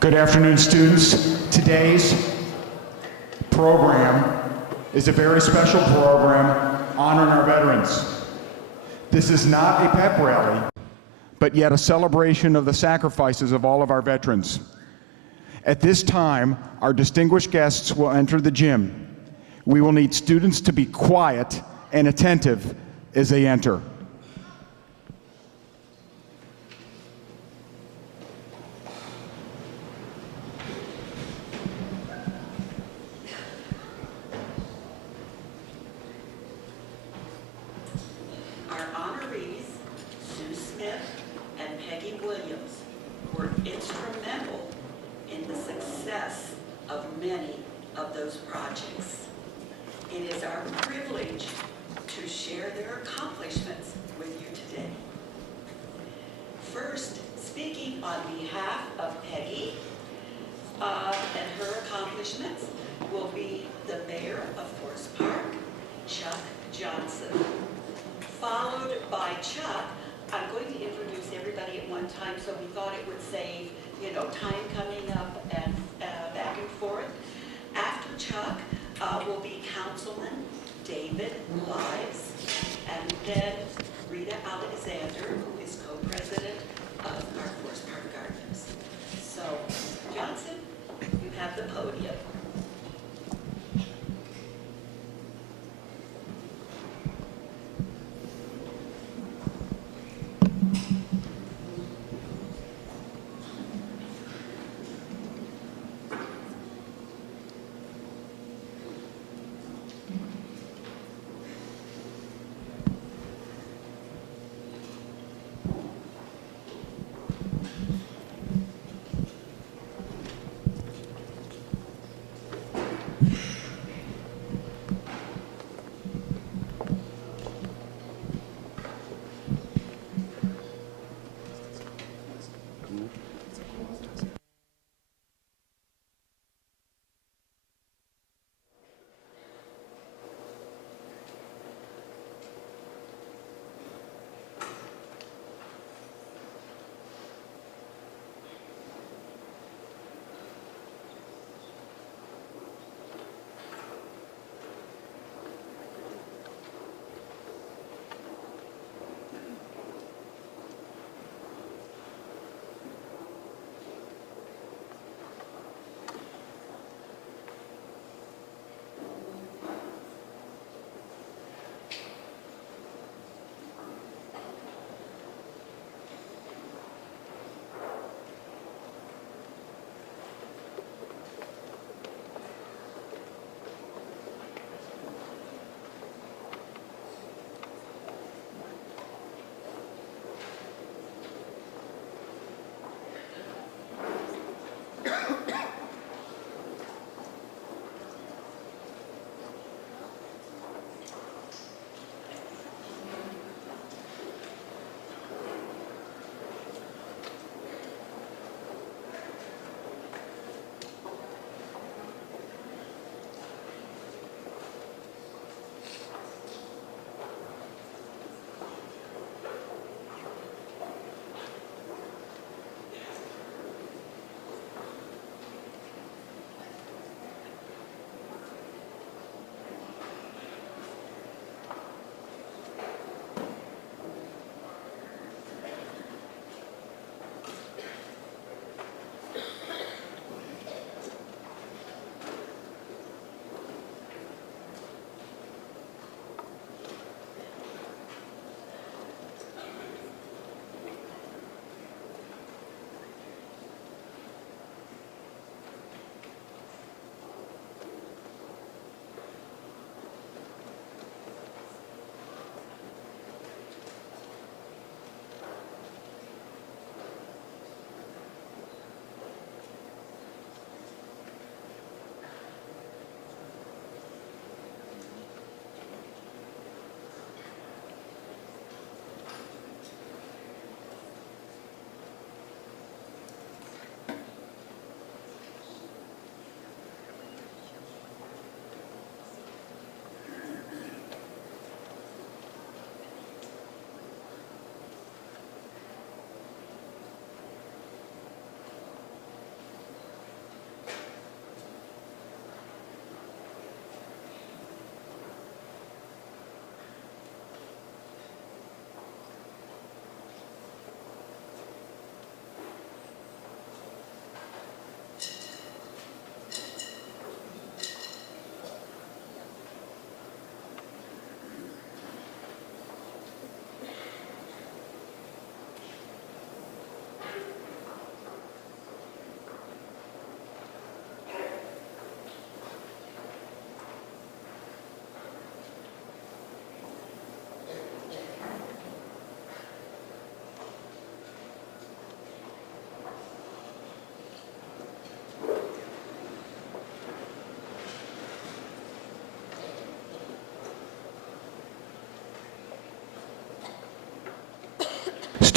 Good afternoon, students. Today's program is a very special program honoring our veterans. This is not a pep rally, but yet a celebration of the sacrifices of all of our veterans. At this time, our distinguished guests will enter the gym. We will need students to be quiet and attentive as they enter.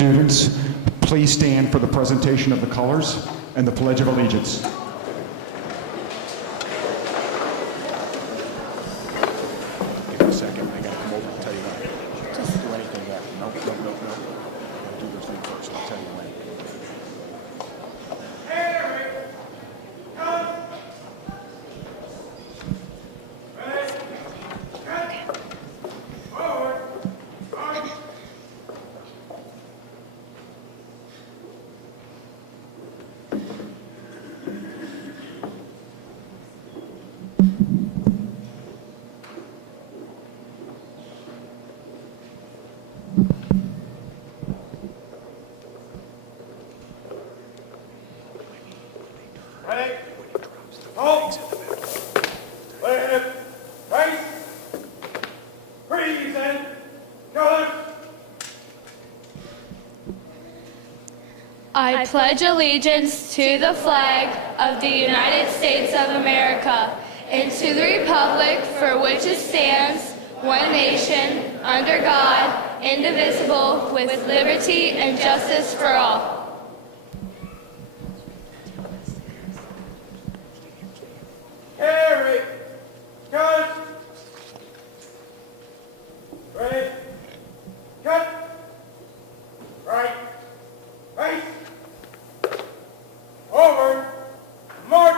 Students, please stand for the presentation of the colors and the Pledge of Allegiance. Give me a second. I gotta come over and tell you that. Just do anything there. No. I'll do this thing first. I'll tell you when. Ready? Hold. Left. Right. Freeze and go. I pledge allegiance to the flag of the United States of America and to the republic for which it stands, one nation, under God, indivisible, with liberty and justice for all. Carry. Cut. Ready? Cut. Right. Face. Over. March.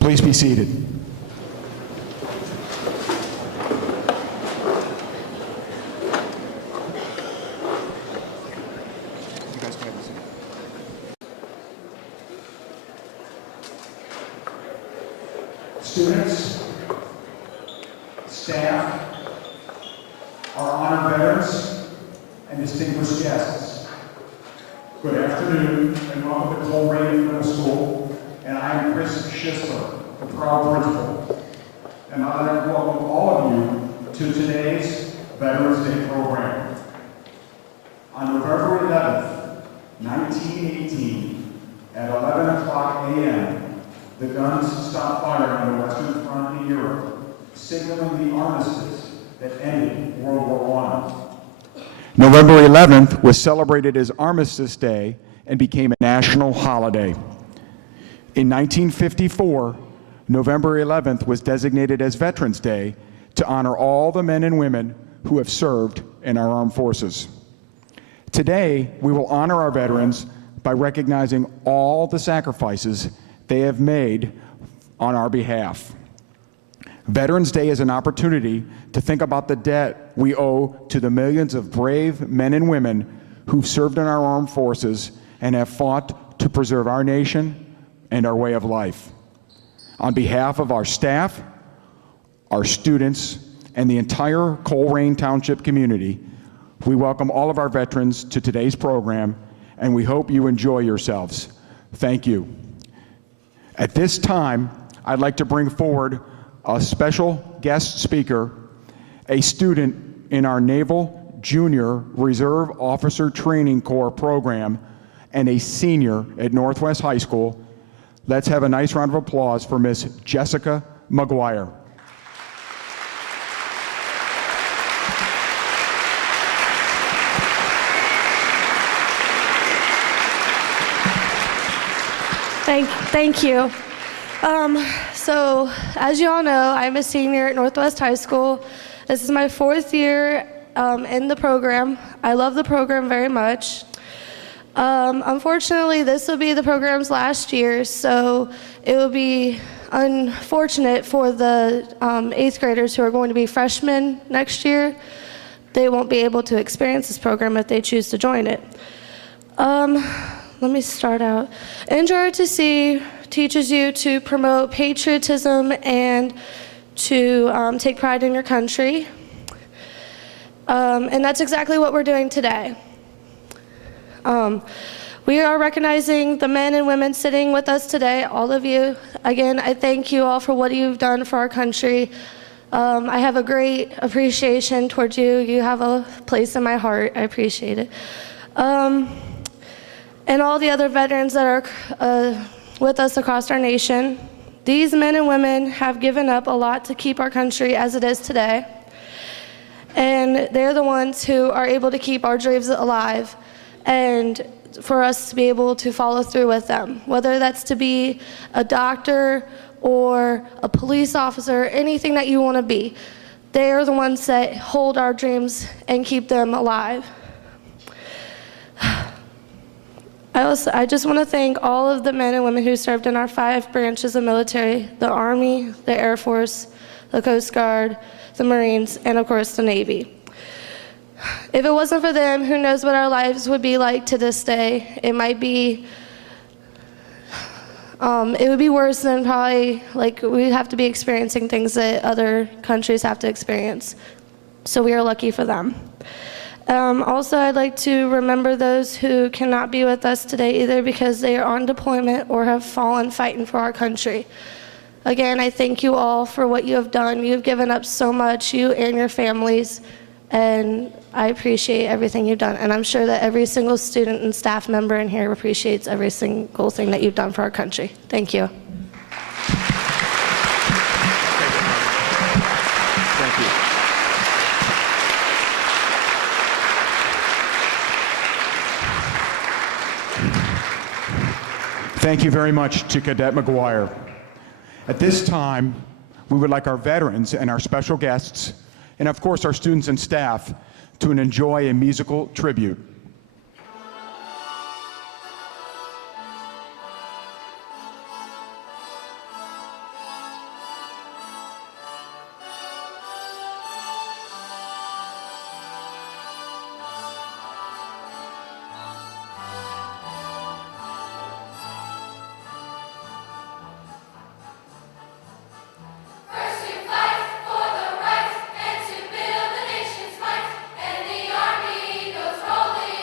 Please be seated. You guys go ahead and sit. Students, staff, our honored veterans, and distinguished guests, good afternoon and welcome to Colerain Middle School, and I am Chris Schisler, the proud principal, and I'd like to welcome all of you to today's Veterans Day program. On November 11th, 1918, at 11 o'clock a.m., the guns stopped firing on the Western Front in Europe, signaling the armistice that ended World War I. November 11th was celebrated as Armistice Day and became a national holiday. In 1954, November 11th was designated as Veterans Day to honor all the men and women who have served in our armed forces. Today, we will honor our veterans by recognizing all the sacrifices they have made on our behalf. Veterans Day is an opportunity to think about the debt we owe to the millions of brave men and women who've served in our armed forces and have fought to preserve our nation and our way of life. On behalf of our staff, our students, and the entire Colerain Township community, we welcome all of our veterans to today's program, and we hope you enjoy yourselves. Thank you. At this time, I'd like to bring forward a special guest speaker, a student in our Naval Junior Reserve Officer Training Corps program, and a senior at Northwest High School. Let's have a nice round of applause for Miss Jessica McGuire. Thank you. So, as you all know, I'm a senior at Northwest High School. This is my 4th year in the program. I love the program very much. Unfortunately, this will be the program's last year, so it will be unfortunate for the 8th graders who are going to be freshmen next year. They won't be able to experience this program if they choose to join it. Let me start out. NJROTC teaches you to promote patriotism and to take pride in your country. And that's exactly what we're doing today. We are recognizing the men and women sitting with us today, all of you. Again, I thank you all for what you've done for our country. I have a great appreciation towards you. You have a place in my heart. I appreciate it. And all the other veterans that are with us across our nation. These men and women have given up a lot to keep our country as it is today. And they're the ones who are able to keep our dreams alive and for us to be able to follow through with them, whether that's to be a doctor or a police officer, anything that you want to be. They are the ones that hold our dreams and keep them alive. I just want to thank all of the men and women who served in our 5 branches of military, the Army, the Air Force, the Coast Guard, the Marines, and of course the Navy. If it wasn't for them, who knows what our lives would be like to this day. It might be, it would be worse than probably, like, we'd have to be experiencing things that other countries have to experience. So we are lucky for them. Also, I'd like to remember those who cannot be with us today either because they are on deployment or have fallen fighting for our country. Again, I thank you all for what you have done. You've given up so much, you and your families, and I appreciate everything you've done. And I'm sure that every single student and staff member in here appreciates every single thing that you've done for our country. Thank you. Thank you. Thank you very much to Cadet McGuire. At this time, we would like our veterans and our special guests, and of course our students and staff, to enjoy a musical tribute. And the army goes rolling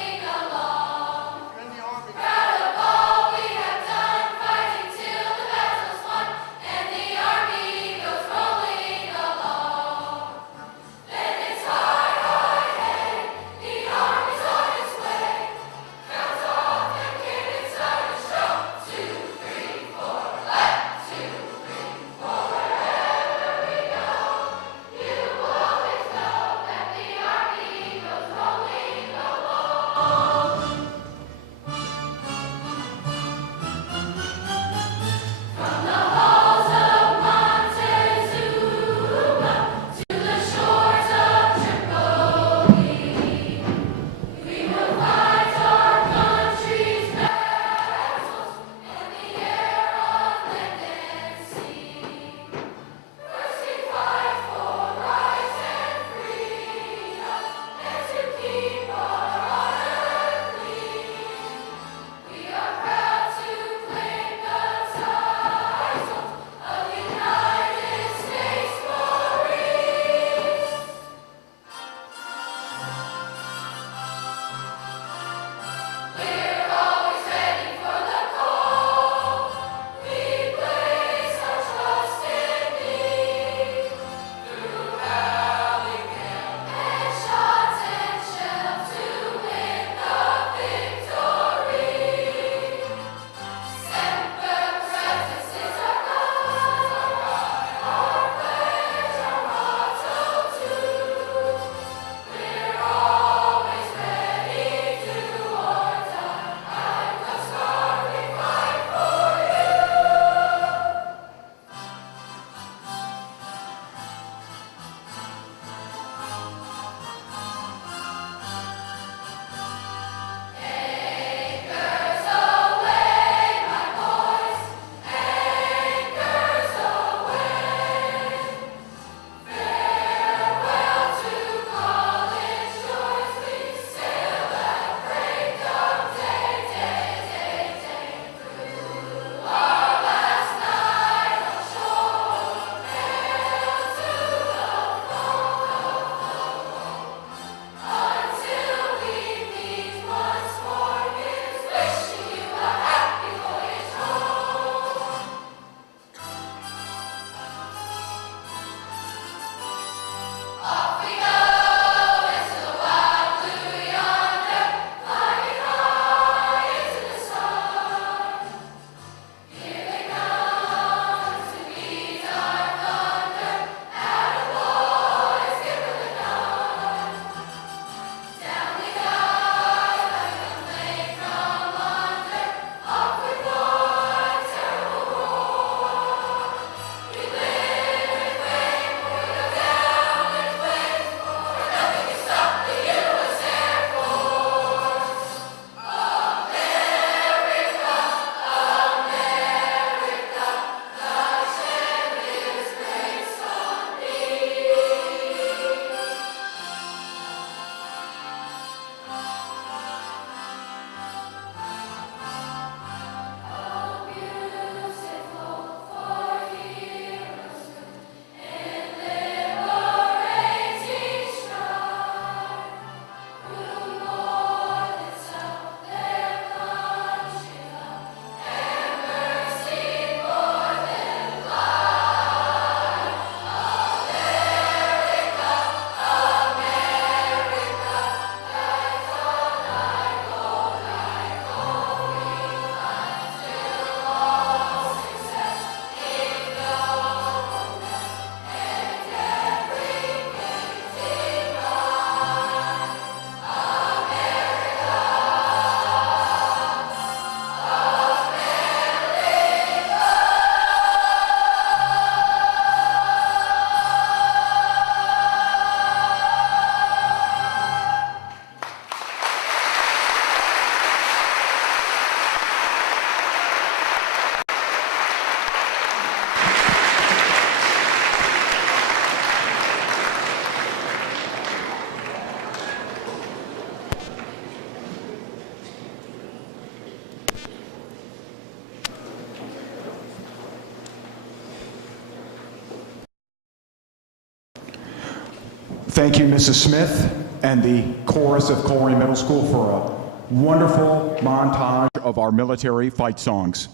Thank you, Mrs. Smith and the chorus of Colerain Middle School for a wonderful montage of our military fight songs.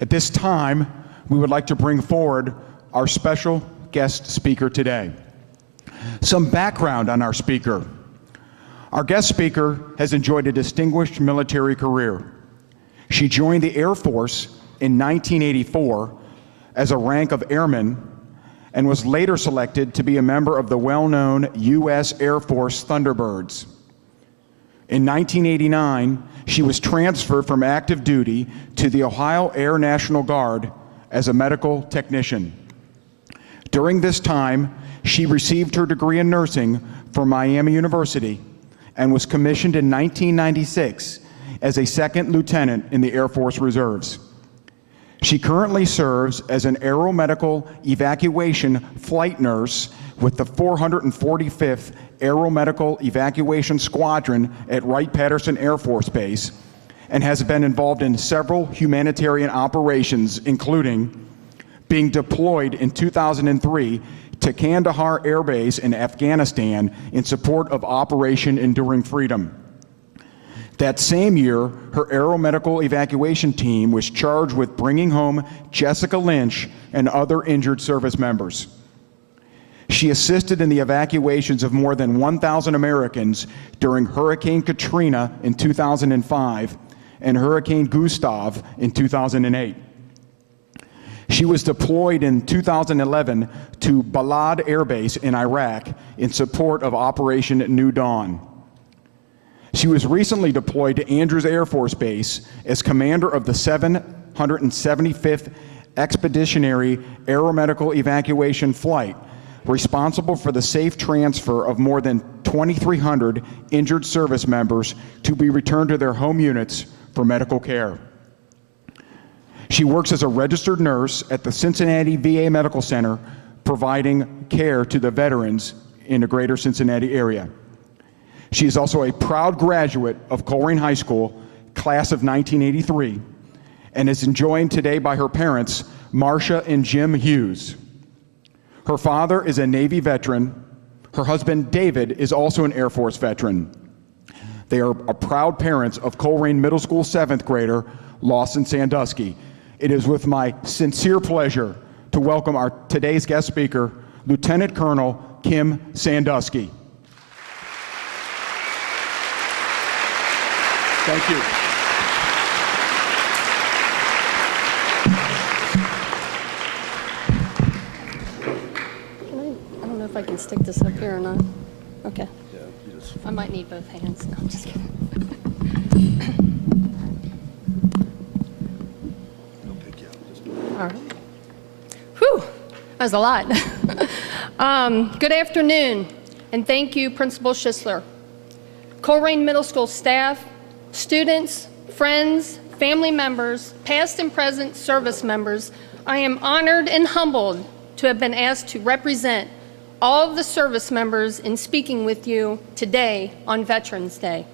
At this time, we would like to bring forward our special guest speaker today. Some background on our speaker. Our guest speaker has enjoyed a distinguished military career. She joined the Air Force in 1984 as a rank of airman and was later selected to be a member of the well-known U.S. Air Force Thunderbirds. In 1989, she was transferred from active duty to the Ohio Air National Guard as a medical technician. During this time, she received her degree in nursing from Miami University and was commissioned in 1996 as a second lieutenant in the Air Force Reserves. She currently serves as an aeromedical evacuation flight nurse with the 445th Aeromedical Evacuation Squadron at Wright-Patterson Air Force Base and has been involved in several humanitarian operations, including being deployed in 2003 to Kandahar Air Base in Afghanistan in support of Operation Enduring Freedom. That same year, her aeromedical evacuation team was charged with bringing home Jessica Lynch and other injured service members. She assisted in the evacuations of more than 1,000 Americans during Hurricane Katrina in 2005 and Hurricane Gustav in 2008. She was deployed in 2011 to Balad Air Base in Iraq in support of Operation New Dawn. She was recently deployed to Andrews Air Force Base as commander of the 775th Expeditionary Aeromedical Evacuation Flight, responsible for the safe transfer of more than 2,300 injured service members to be returned to their home units for medical care. She works as a registered nurse at the Cincinnati VA Medical Center, providing care to the veterans in the greater Cincinnati area. She is also a proud graduate of Colerain High School, class of 1983, and is joined today by her parents, Marcia and Jim Hughes. Her father is a Navy veteran. Her husband, David, is also an Air Force veteran. They are proud parents of Colerain Middle School 7th grader, Lawson Sandusky. It is with my sincere pleasure to welcome our today's guest speaker, Lieutenant Colonel Kim Sandusky. Thank you. I don't know if I can stick this up here or not. Okay. Yeah, I might need both hands. No, I'm just kidding. All right. Whew, that was a lot. Good afternoon, and thank you, Principal Schisler. Colerain Middle School staff, students, friends, family members, past and present service members, I am honored and humbled to have been asked to represent all of the service members in speaking with you today on Veterans Day.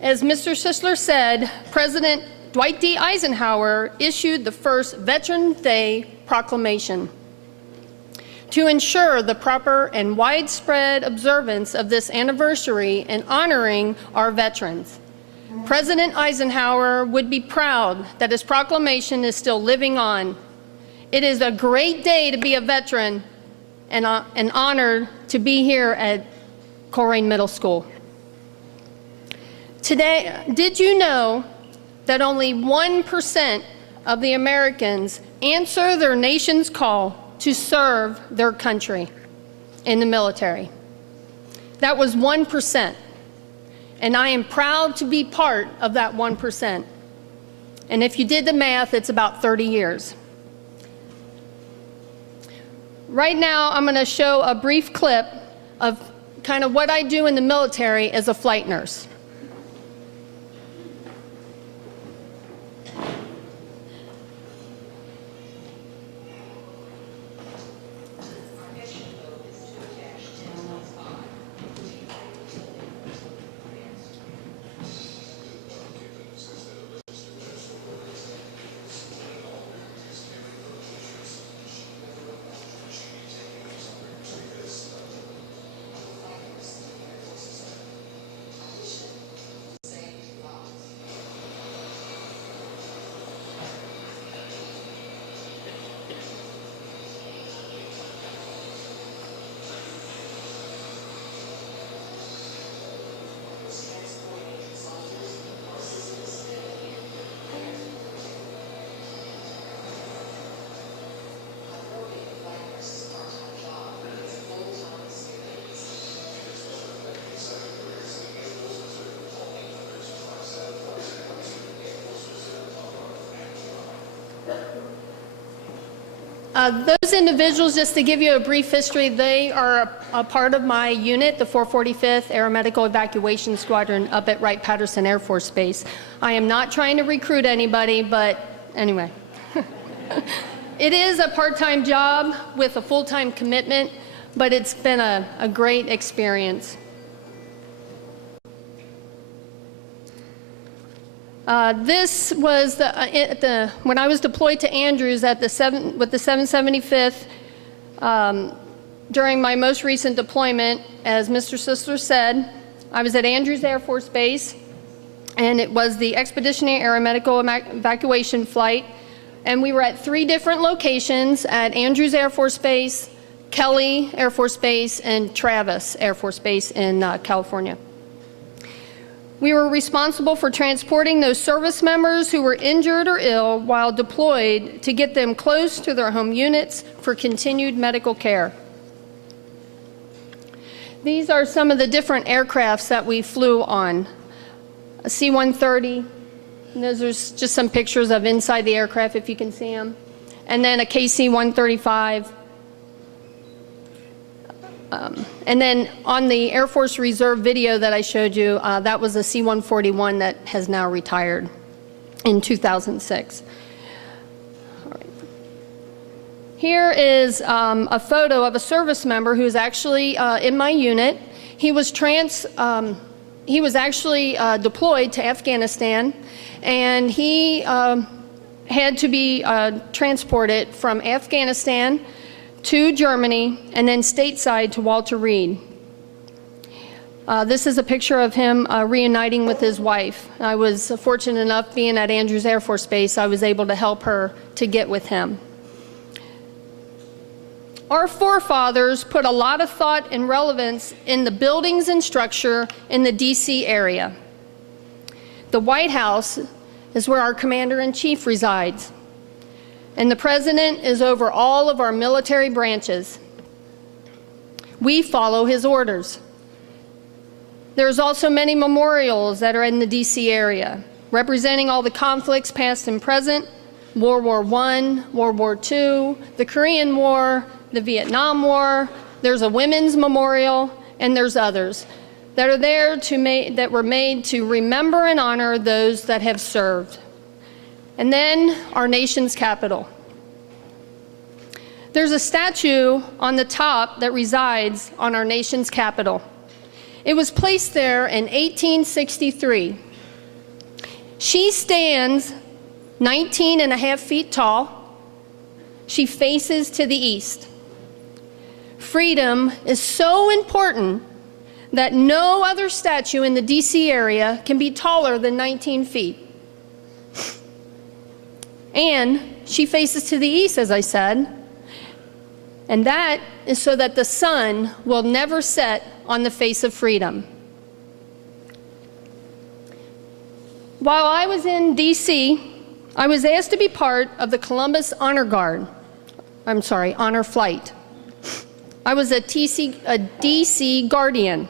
As Mr. Schisler said, President Dwight D. Eisenhower issued the first Veterans Day proclamation. To ensure the proper and widespread observance of this anniversary and honoring our veterans, President Eisenhower would be proud that his proclamation is still living on. It is a great day to be a veteran and an honor to be here at Colerain Middle School. Today, did you know that only 1% of the Americans answer their nation's call to serve their country in the military? That was 1%. And I am proud to be part of that 1%. And if you did the math, it's about 30 years. Right now, I'm going to show a brief clip of kind of what I do in the military as a flight nurse. Those individuals, just to give you a brief history, they are a part of my unit, the 445th Aeromedical Evacuation Squadron up at Wright-Patterson Air Force Base. I am not trying to recruit anybody, but anyway. It is a part-time job with a full-time commitment, but it's been a great experience. This was when I was deployed to Andrews with the 775th. During my most recent deployment, as Mr. Sisler said, I was at Andrews Air Force Base, and it was the Expeditionary Aeromedical Evacuation Flight, and we were at 3 different locations at Andrews Air Force Base, Kelly Air Force Base, and Travis Air Force Base in California. We were responsible for transporting those service members who were injured or ill while deployed to get them close to their home units for continued medical care. These are some of the different aircrafts that we flew on. A C-130, and those are just some pictures of inside the aircraft if you can see them. And then a KC-135. And then on the Air Force Reserve video that I showed you, that was a C-141 that has now retired in 2006. All right. Here is a photo of a service member who's actually in my unit. He was actually deployed to Afghanistan, and he had to be transported from Afghanistan to Germany, and then stateside to Walter Reed. This is a picture of him reuniting with his wife. I was fortunate enough, being at Andrews Air Force Base, I was able to help her to get with him. Our forefathers put a lot of thought and relevance in the buildings and structure in the DC area. The White House is where our Commander-in-Chief resides. And the President is over all of our military branches. We follow his orders. There's also many memorials that are in the DC area, representing all the conflicts past and present, World War I, World War II, the Korean War, the Vietnam War. There's a women's memorial, and there's others that are there that were made to remember and honor those that have served. And then our nation's capital. There's a statue on the top that resides on our nation's capital. It was placed there in 1863. She stands 19.5 feet tall. She faces to the east. Freedom is so important that no other statue in the DC area can be taller than 19 feet. And she faces to the east, as I said, and that is so that the sun will never set on the face of freedom. While I was in DC, I was asked to be part of the Columbus Honor Flight. I was a DC Guardian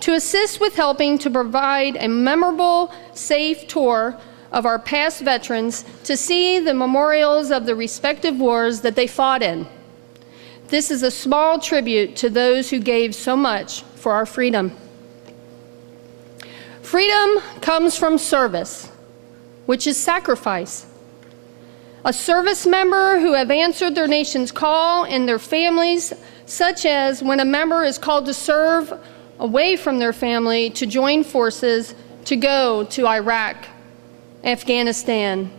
to assist with helping to provide a memorable, safe tour of our past veterans to see the memorials of the respective wars that they fought in. This is a small tribute to those who gave so much for our freedom. Freedom comes from service, which is sacrifice. A service member who have answered their nation's call and their families, such as when a member is called to serve away from their family to join forces to go to Iraq, Afghanistan,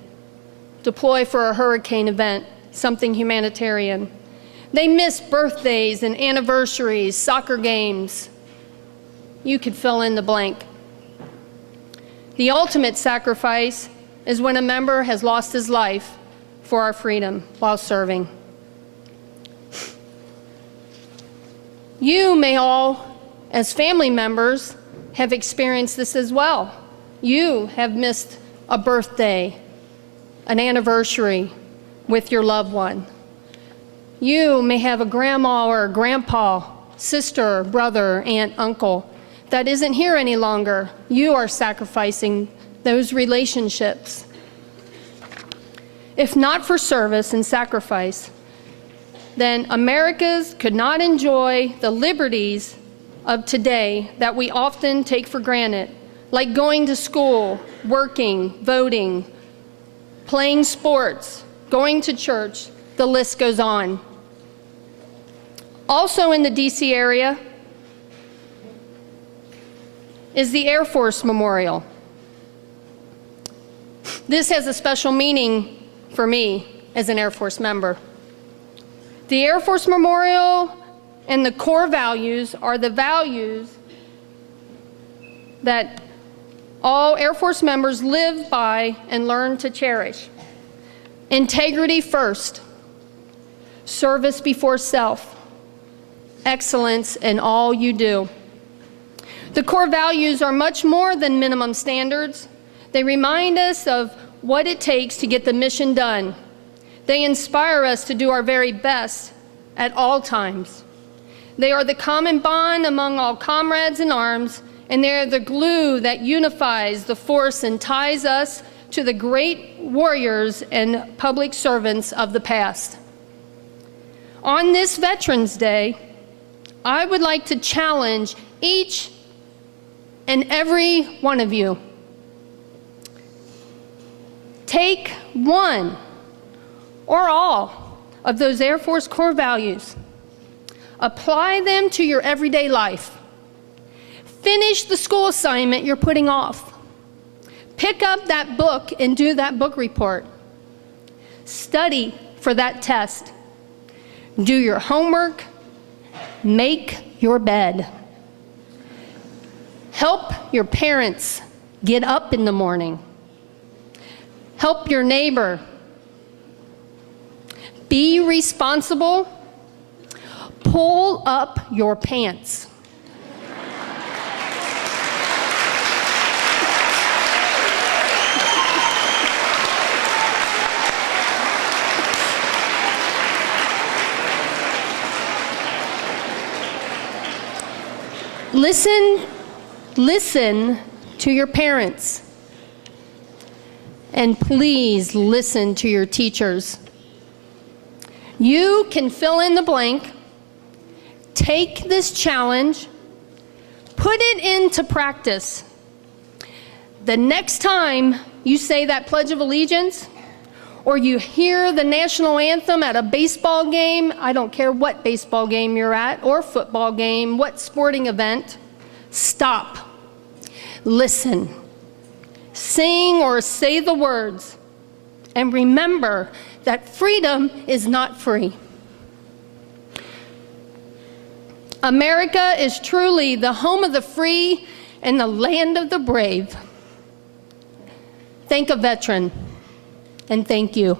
deploy for a hurricane event, something humanitarian. They miss birthdays and anniversaries, soccer games. You could fill in the blank. The ultimate sacrifice is when a member has lost his life for our freedom while serving. You may all, as family members, have experienced this as well. You have missed a birthday, an anniversary with your loved one. You may have a grandma or a grandpa, sister, brother, aunt, uncle that isn't here any longer. You are sacrificing those relationships. If not for service and sacrifice, then Americans could not enjoy the liberties of today that we often take for granted, like going to school, working, voting, playing sports, going to church, the list goes on. Also in the DC area is the Air Force Memorial. This has a special meaning for me as an Air Force member. The Air Force Memorial and the core values are the values that all Air Force members live by and learn to cherish. Integrity first, service before self, excellence in all you do. The core values are much more than minimum standards. They remind us of what it takes to get the mission done. They inspire us to do our very best at all times. They are the common bond among all comrades in arms, and they are the glue that unifies the force and ties us to the great warriors and public servants of the past. On this Veterans Day, I would like to challenge each and every one of you. Take one or all of those Air Force core values. Apply them to your everyday life. Finish the school assignment you're putting off. Pick up that book and do that book report. Study for that test. Do your homework. Make your bed. Help your parents get up in the morning. Help your neighbor. Be responsible. Pull up your pants. Listen to your parents. And please listen to your teachers. You can fill in the blank. Take this challenge. Put it into practice. The next time you say that Pledge of Allegiance, or you hear the national anthem at a baseball game, I don't care what baseball game you're at, or football game, what sporting event, stop. Listen. Sing or say the words. And remember that freedom is not free. America is truly the home of the free and the land of the brave. Thank a veteran, and thank you.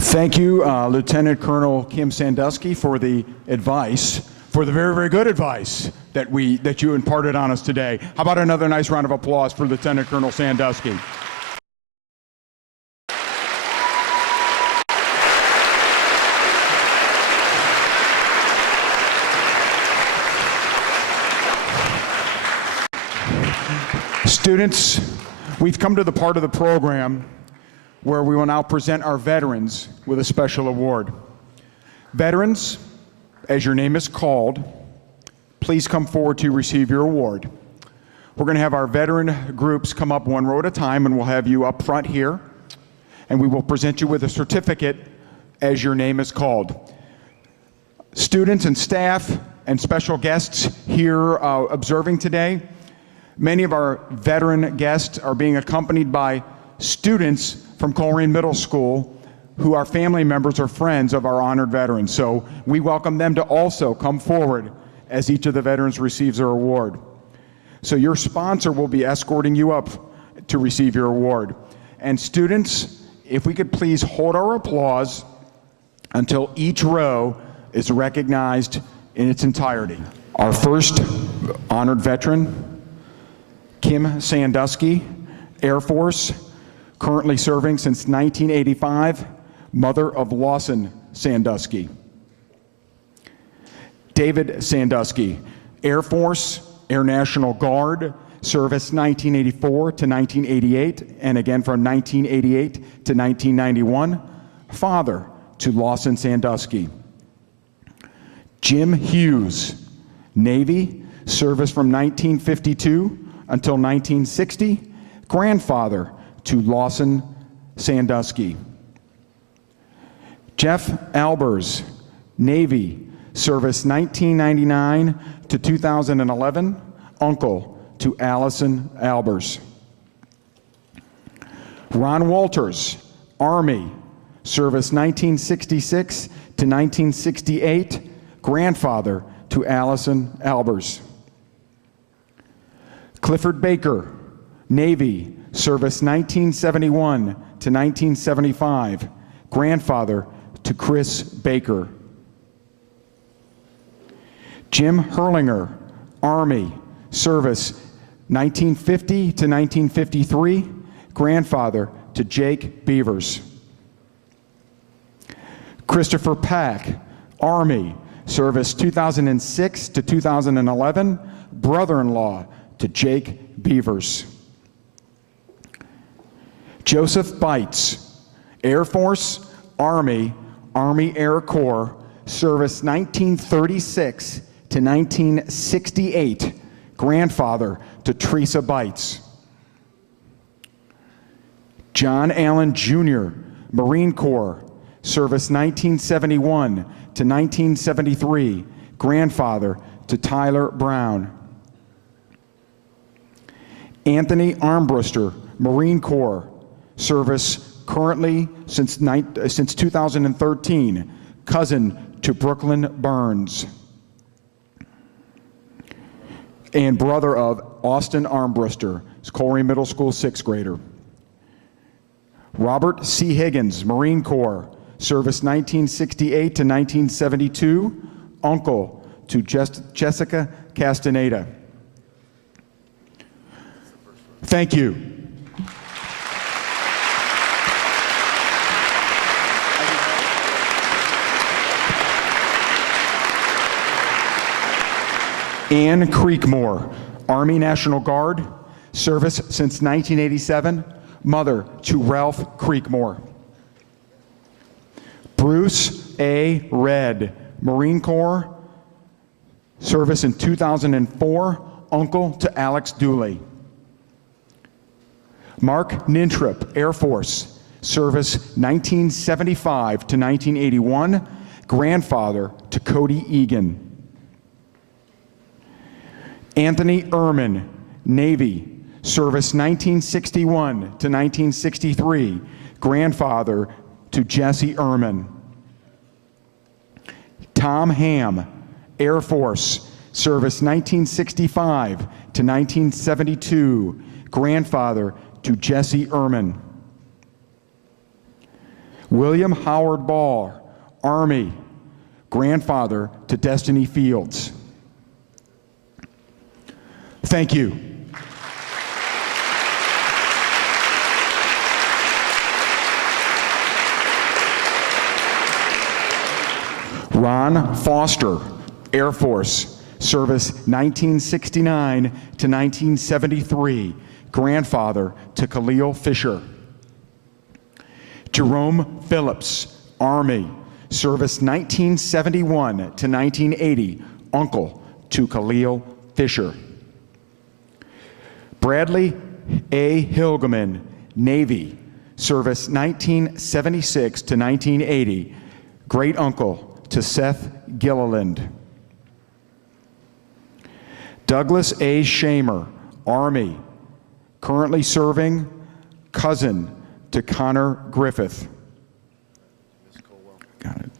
Thank you, Lieutenant Colonel Kim Sandusky, for the advice, for the very, very good advice that you imparted on us today. How about another nice round of applause for Lieutenant Colonel Sandusky? Students, we've come to the part of the program where we will now present our veterans with a special award. Veterans, as your name is called, please come forward to receive your award. We're going to have our veteran groups come up one row at a time, and we'll have you up front here, and we will present you with a certificate as your name is called. Students and staff and special guests here observing today, many of our veteran guests are being accompanied by students from Colerain Middle School who are family members or friends of our honored veterans. So we welcome them to also come forward as each of the veterans receives their award. So your sponsor will be escorting you up to receive your award. And students, if we could please hold our applause until each row is recognized in its entirety. Our first honored veteran Kim Sandusky, Air Force, currently serving since 1985, mother of Lawson Sandusky. David Sandusky, Air Force, Air National Guard, service 1984 to 1988, and again from 1988 to 1991, father to Lawson Sandusky. Jim Hughes, Navy, service from 1952 until 1960, grandfather to Lawson Sandusky. Jeff Albers, Navy, service 1999 to 2011, uncle to Allison Albers. Ron Walters, Army, service 1966 to 1968, grandfather to Allison Albers. Clifford Baker, Navy, service 1971 to 1975, grandfather to Chris Baker. Jim Herlinger, Army, service 1950 to 1953, grandfather to Jake Beavers. Christopher Pack, Army, service 2006 to 2011, brother-in-law to Jake Beavers. Joseph Bites, Air Force, Army, Army Air Corps, service 1936 to 1968, grandfather to Teresa Bites. John Allen Jr., Marine Corps, service 1971 to 1973, grandfather to Tyler Brown. Anthony Armbruster, Marine Corps, service currently since 2013, cousin to Brooklyn Burns, and brother of Austin Armbruster, Colerain Middle School 6th grader. Robert C. Higgins, Marine Corps, service 1968 to 1972, uncle to Jessica Castaneda. Thank you. Ann Creekmore, Army National Guard, service since 1987, mother to Ralph Creekmore. Bruce A. Red, Marine Corps, service in 2004, uncle to Alex Dooley. Mark Nintrip, Air Force, service 1975 to 1981, grandfather to Cody Egan. Anthony Ehrman, Navy, service 1961 to 1963, grandfather to Jesse Ehrman. Tom Ham, Air Force, service 1965 to 1972, grandfather to Jesse Ehrman. William Howard Ball, Army, grandfather to Destiny Fields. Thank you. Ron Foster, Air Force, service 1969 to 1973, grandfather to Khalil Fisher. Jerome Phillips, Army, service 1971 to 1980, uncle to Khalil Fisher. Bradley A. Hilgeman, Navy, service 1976 to 1980, great uncle to Seth Gilliland. Douglas A. Shamer, Army, currently serving, cousin to Connor Griffith. Got it.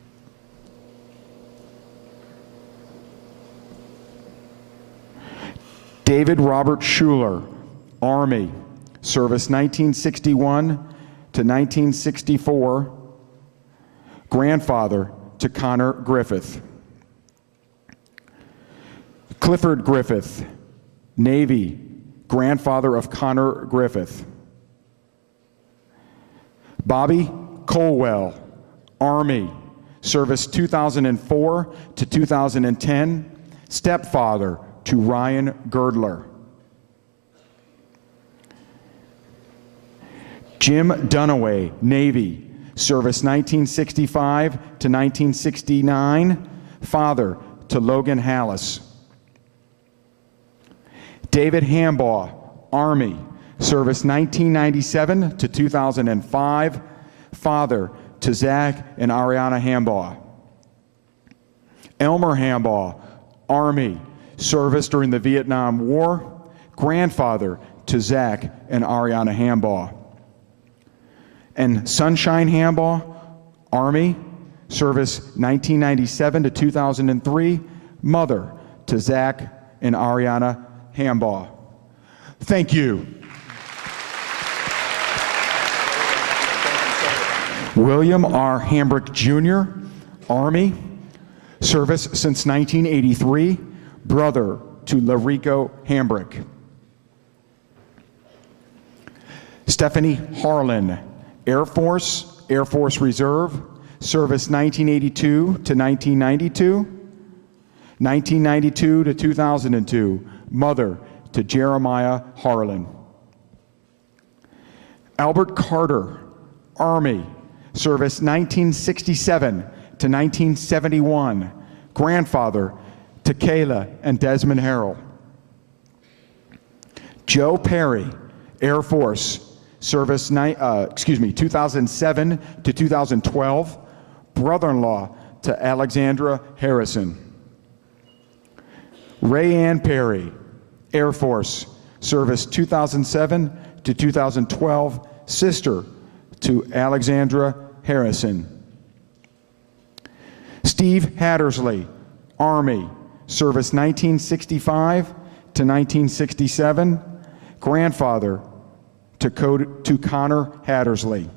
David Robert Schuler, Army, service 1961 to 1964, grandfather to Connor Griffith. Clifford Griffith, Navy, grandfather of Connor Griffith. Bobby Colwell, Army, service 2004 to 2010, stepfather to Ryan Girdler. Jim Dunaway, Navy, service 1965 to 1969, father to Logan Hallis. David Hambaugh, Army, service 1997 to 2005, father to Zach and Ariana Hambaugh. Elmer Hambaugh, Army, service during the Vietnam War, grandfather to Zach and Ariana Hambaugh. And Sunshine Hambaugh, Army, service 1997 to 2003, mother to Zach and Ariana Hambaugh. Thank you. William R. Hambrick Jr., Army, service since 1983, brother to Larico Hambrick. Stephanie Harlan, Air Force Reserve, service 1982 to 1992, 1992 to 2002, mother to Jeremiah Harlan. Albert Carter, Army, service 1967 to 1971, grandfather to Kayla and Desmond Harrell. Joe Perry, Air Force, service 2007 to 2012, brother-in-law to Alexandra Harrison. Ray Ann Perry, Air Force, service 2007 to 2012, sister to Alexandra Harrison. Steve Hattersley, Army, service 1965 to 1967, grandfather to Connor Hattersley.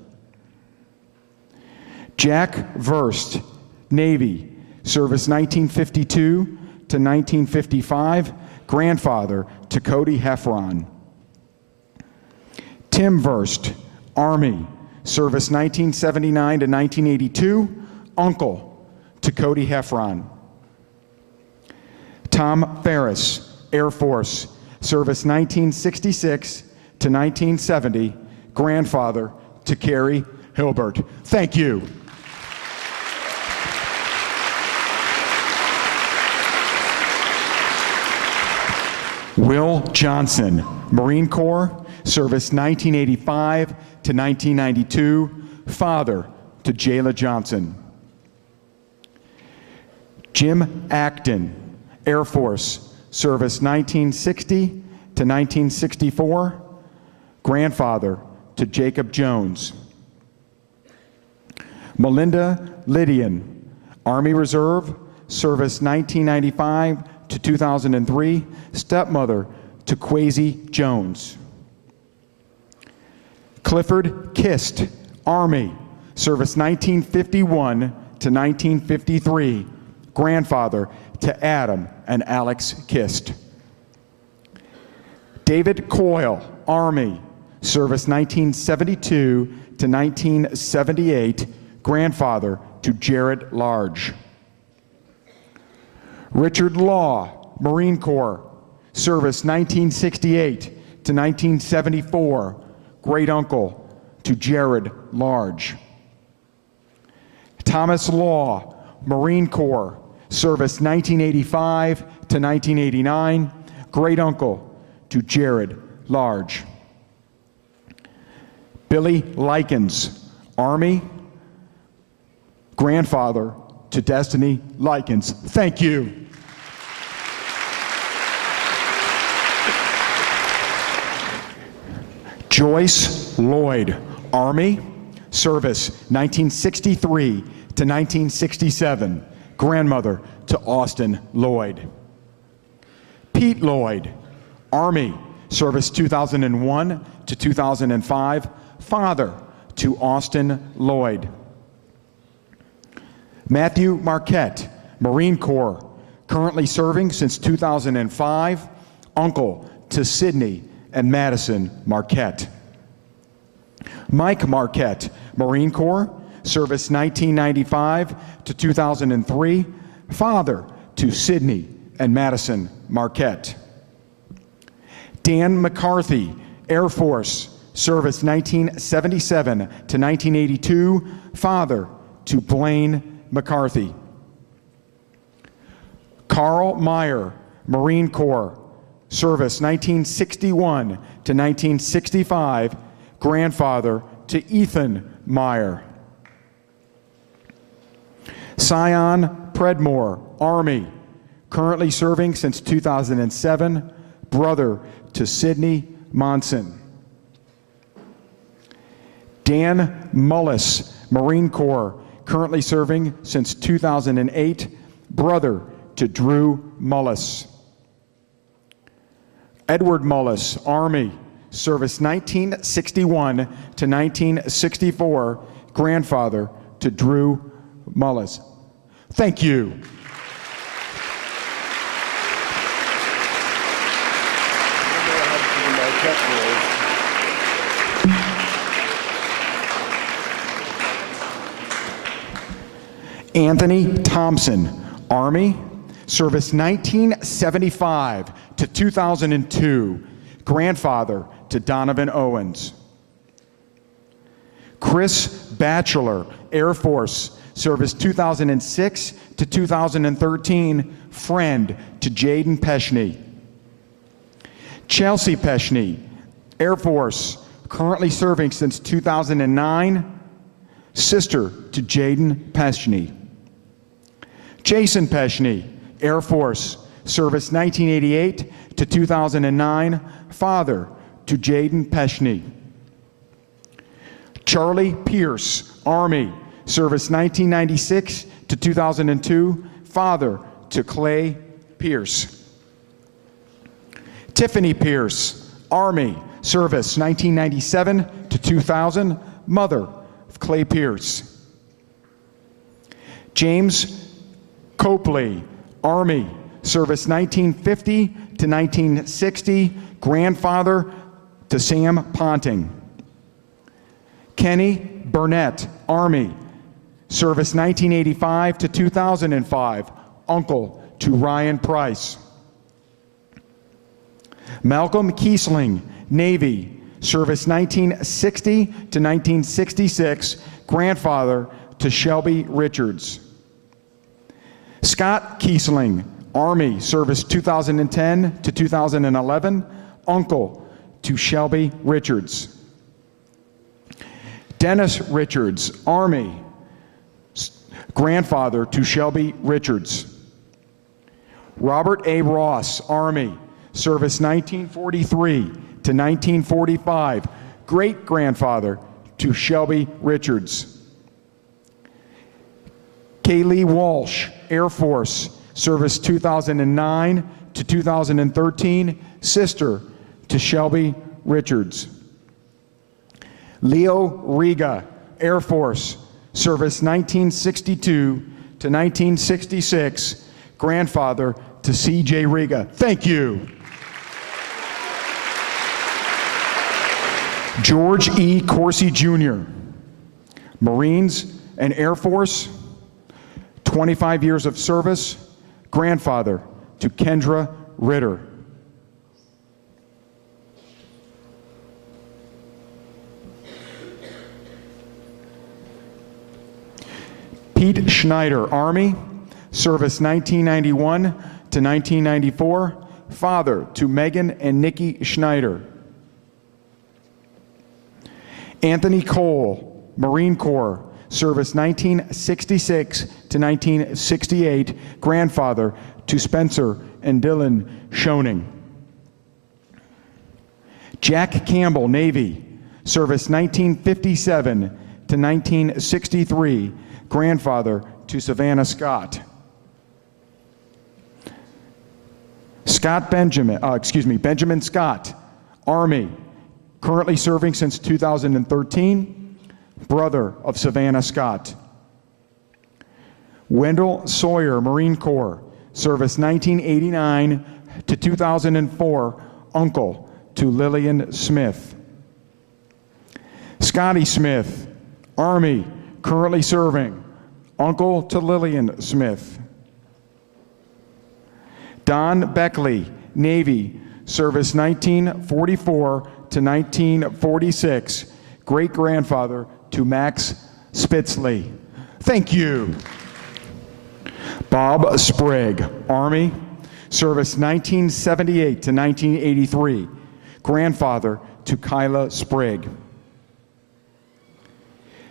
Jack Verst, Navy, service 1952 to 1955, grandfather to Cody Heffron. Tim Verst, Army, service 1979 to 1982, uncle to Cody Heffron. Tom Ferris, Air Force, service 1966 to 1970, grandfather to Carrie Hilbert. Thank you. Will Johnson, Marine Corps, service 1985 to 1992, father to Jayla Johnson. Jim Acton, Air Force, service 1960 to 1964, grandfather to Jacob Jones. Melinda Lydian, Army Reserve, service 1995 to 2003, stepmother to Quasi Jones. Clifford Kist, Army, service 1951 to 1953, grandfather to Adam and Alex Kist. David Coyle, Army, service 1972 to 1978, grandfather to Jared Large. Richard Law, Marine Corps, service 1968 to 1974, great uncle to Jared Large. Thomas Law, Marine Corps, service 1985 to 1989, great uncle to Jared Large. Billy Likens, Army, grandfather to Destiny Likens. Thank you. Joyce Lloyd, Army, service 1963 to 1967, grandmother to Austin Lloyd. Pete Lloyd, Army, service 2001 to 2005, father to Austin Lloyd. Matthew Marquette, Marine Corps, currently serving since 2005, uncle to Sydney and Madison Marquette. Mike Marquette, Marine Corps, service 1995 to 2003, father to Sydney and Madison Marquette. Dan McCarthy, Air Force, service 1977 to 1982, father to Blaine McCarthy. Carl Meyer, Marine Corps, service 1961 to 1965, grandfather to Ethan Meyer. Sion Predmore, Army, currently serving since 2007, brother to Sidney Monson. Dan Mullis, Marine Corps, currently serving since 2008, brother to Drew Mullis. Edward Mullis, Army, service 1961 to 1964, grandfather to Drew Mullis. Thank you. Anthony Thompson, Army, service 1975 to 2002, grandfather to Donovan Owens. Chris Batchelor, Air Force, service 2006 to 2013, friend to Jaden Peshney. Chelsea Peshney, Air Force, currently serving since 2009, sister to Jaden Peshney. Jason Peshney, Air Force, service 1988 to 2009, father to Jaden Peshney. Charlie Pierce, Army, service 1996 to 2002, father to Clay Pierce. Tiffany Pierce, Army, service 1997 to 2000, mother of Clay Pierce. James Copley, Army, service 1950 to 1960, grandfather to Sam Ponting. Kenny Burnett, Army, service 1985 to 2005, uncle to Ryan Price. Malcolm Kiesling, Navy, service 1960 to 1966, grandfather to Shelby Richards. Scott Kiesling, Army, service 2010 to 2011, uncle to Shelby Richards. Dennis Richards, Army, grandfather to Shelby Richards. Robert A. Ross, Army, service 1943 to 1945, great-grandfather to Shelby Richards. Kaylee Walsh, Air Force, service 2009 to 2013, sister to Shelby Richards. Leo Riga, Air Force, service 1962 to 1966, grandfather to C.J. Riga. Thank you. George E. Corsi Jr., Marines and Air Force, 25 years of service, grandfather to Kendra Ritter. Pete Schneider, Army, service 1991 to 1994, father to Megan and Nikki Schneider. Anthony Cole, Marine Corps, service 1966 to 1968, grandfather to Spencer and Dylan Schoening. Jack Campbell, Navy, service 1957 to 1963, grandfather to Savannah Scott. Benjamin Scott, Army, currently serving since 2013, brother of Savannah Scott. Wendell Sawyer, Marine Corps, service 1989 to 2004, uncle to Lillian Smith. Scotty Smith, Army, currently serving, uncle to Lillian Smith. Don Beckley, Navy, service 1944 to 1946, great-grandfather to Max Spitzley. Thank you. Bob Sprague, Army, service 1978 to 1983, grandfather to Kyla Sprague.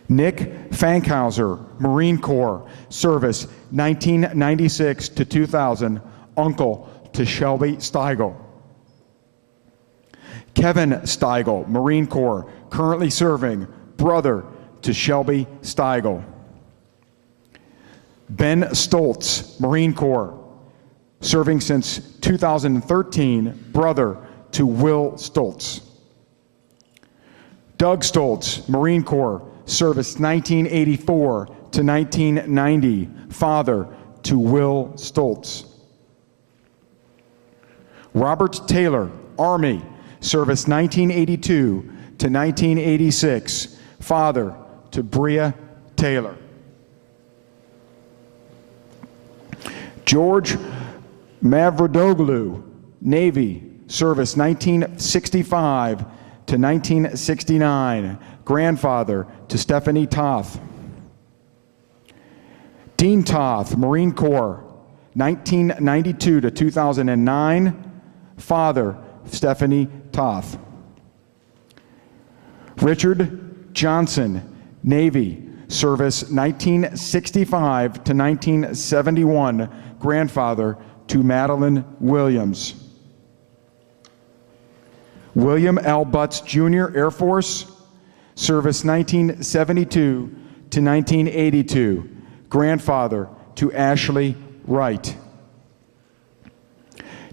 Nick Fankhauser, Marine Corps, service 1996 to 2000, uncle to Shelby Steigel. Kevin Steigel, Marine Corps, currently serving, brother to Shelby Steigel. Ben Stoltz, Marine Corps, serving since 2013, brother to Will Stoltz. Doug Stoltz, Marine Corps, service 1984 to 1990, father to Will Stoltz. Robert Taylor, Army, service 1982 to 1986, father to Bria Taylor. George Mavrodoglu, Navy, service 1965 to 1969, grandfather to Stephanie Toth. Dean Toth, Marine Corps, 1992 to 2009, father Stephanie Toth. Richard Johnson, Navy, service 1965 to 1971, grandfather to Madeline Williams. William L. Butts Jr., Air Force, service 1972 to 1982, grandfather to Ashley Wright.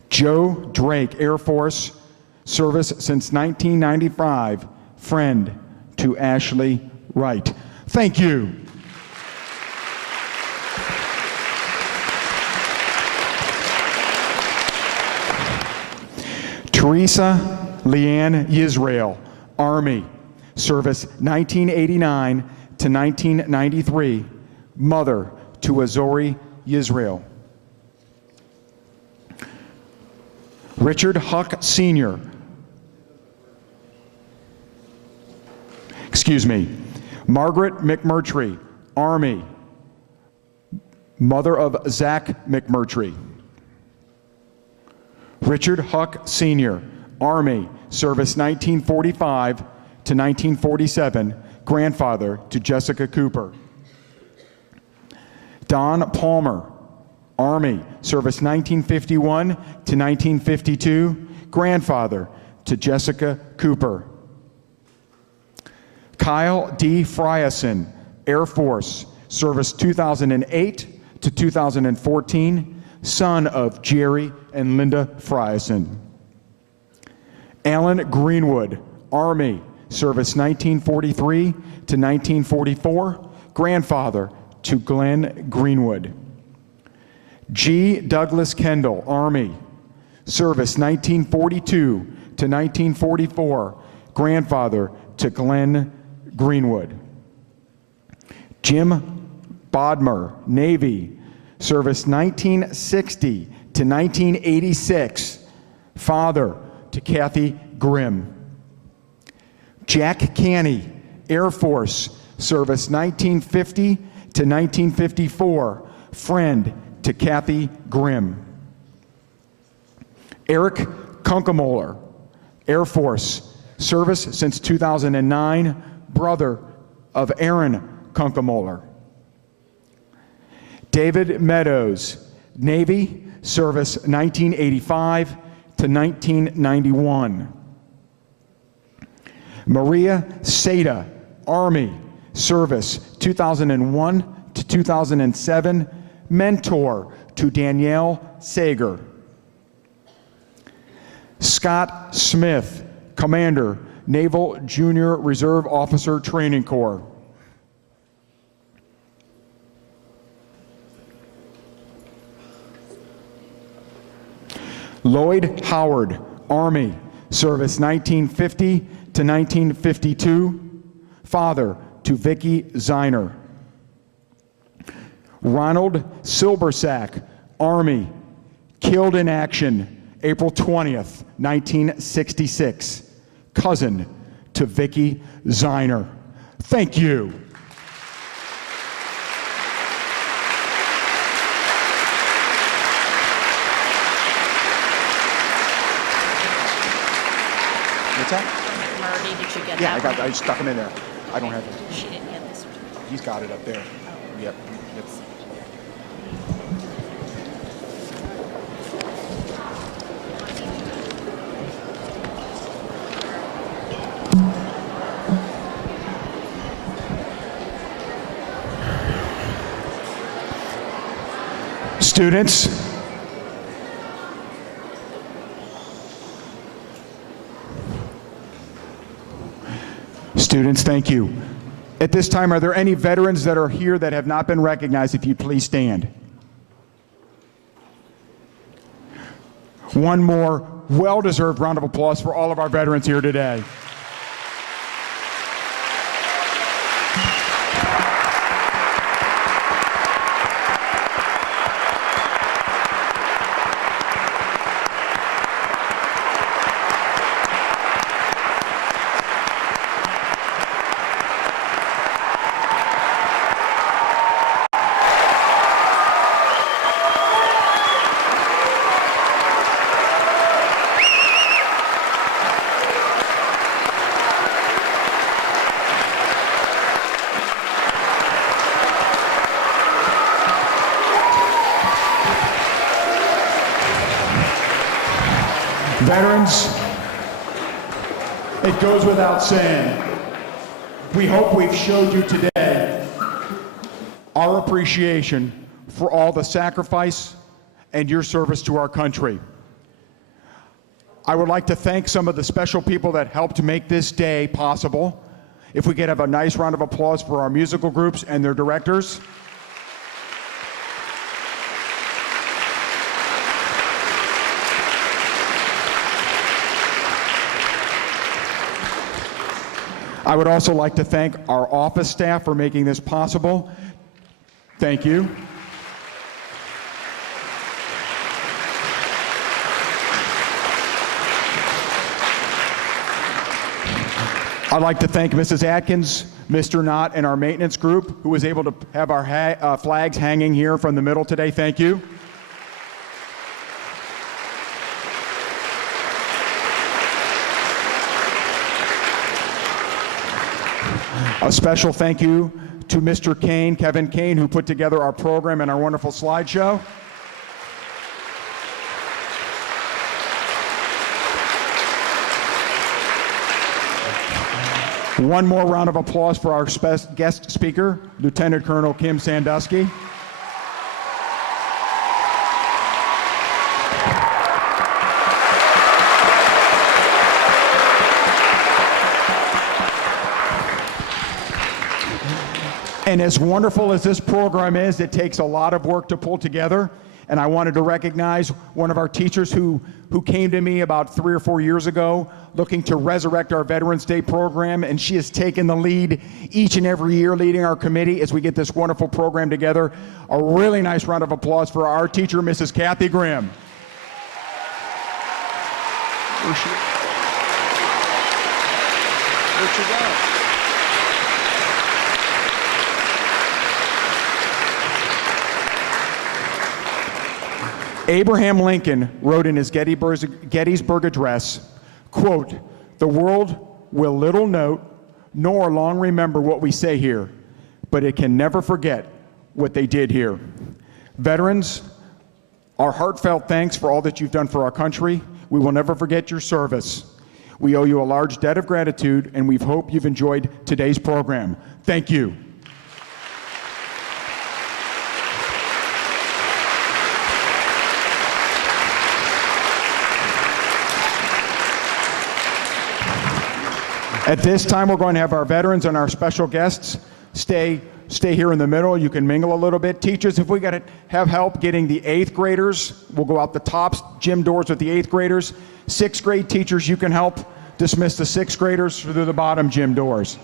Joe Drake, Air Force, service since 1995, friend to Ashley Wright. Thank you. Teresa Leanne Yisrael, Army, service 1989 to 1993, mother to Azori Yisrael. Richard Huck Sr., Margaret McMurtry, Army, mother of Zach McMurtry. Richard Huck Sr., Army, service 1945 to 1947, grandfather to Jessica Cooper. Don Palmer, Army, service 1951 to 1952, grandfather to Jessica Cooper. Kyle D. Frierson, Air Force, service 2008 to 2014, son of Jerry and Linda Frierson. Alan Greenwood, Army, service 1943 to 1944, grandfather to Glenn Greenwood. G. Douglas Kendall, Army, service 1942 to 1944, grandfather to Glenn Greenwood. Jim Bodmer, Navy, service 1960 to 1986, father to Kathy Grimm. Jack Canny, Air Force, service 1950 to 1954, friend to Kathy Grimm. Eric Kunkemoller, Air Force, service since 2009, brother of Aaron Kunkemoller. David Meadows, Navy, service 1985 to 1991. Maria Seda, Army, service 2001 to 2007, mentor to Danielle Sager. Scott Smith, Commander, Naval Junior Reserve Officer Training Corps. Lloyd Howard, Army, service 1950 to 1952, father to Vicky Ziner. Ronald Silbersack, Army, killed in action April 20th, 1966, cousin to Vicky Ziner. Thank you. What's that? Marty, did you get Yeah, that? I stuck him in there. I don't have it. She didn't get this. He's got it up there. Yep. It's, students, thank you. At this time, are there any veterans that are here that have not been recognized? If you'd please stand. One more well-deserved round of applause for all of our veterans here today. Veterans, it goes without saying, we hope we've showed you today our appreciation for all the sacrifice and your service to our country. I would like to thank some of the special people that helped make this day possible. If we could have a nice round of applause for our musical groups and their directors. I would also like to thank our office staff for making this possible. Thank you. I'd like to thank Mrs. Atkins, Mr. Knott, and our maintenance group who was able to have our flags hanging here from the middle today. Thank you. A special thank you to Mr. Kane, Kevin Kane, who put together our program and our wonderful slideshow. One more round of applause for our guest speaker, Lieutenant Colonel Kim Sandusky. And as wonderful as this program is, it takes a lot of work to pull together. And I wanted to recognize one of our teachers who came to me about 3 or 4 years ago looking to resurrect our Veterans Day program, and she has taken the lead each and every year leading our committee as we get this wonderful program together. A really nice round of applause for our teacher, Mrs. Kathy Grimm. Where'd she go? Abraham Lincoln wrote in his Gettysburg Address, quote, "The world will little note nor long remember what we say here, but it can never forget what they did here." Veterans, our heartfelt thanks for all that you've done for our country. We will never forget your service. We owe you a large debt of gratitude, and we hope you've enjoyed today's program. Thank you. At this time, we're going to have our veterans and our special guests stay stay here in the middle. You can mingle a little bit. Teachers, if we got to have help getting the 8th graders, we'll go out the top gym doors with the 8th graders. 6th grade teachers, you can help dismiss the 6th graders through the bottom gym doors.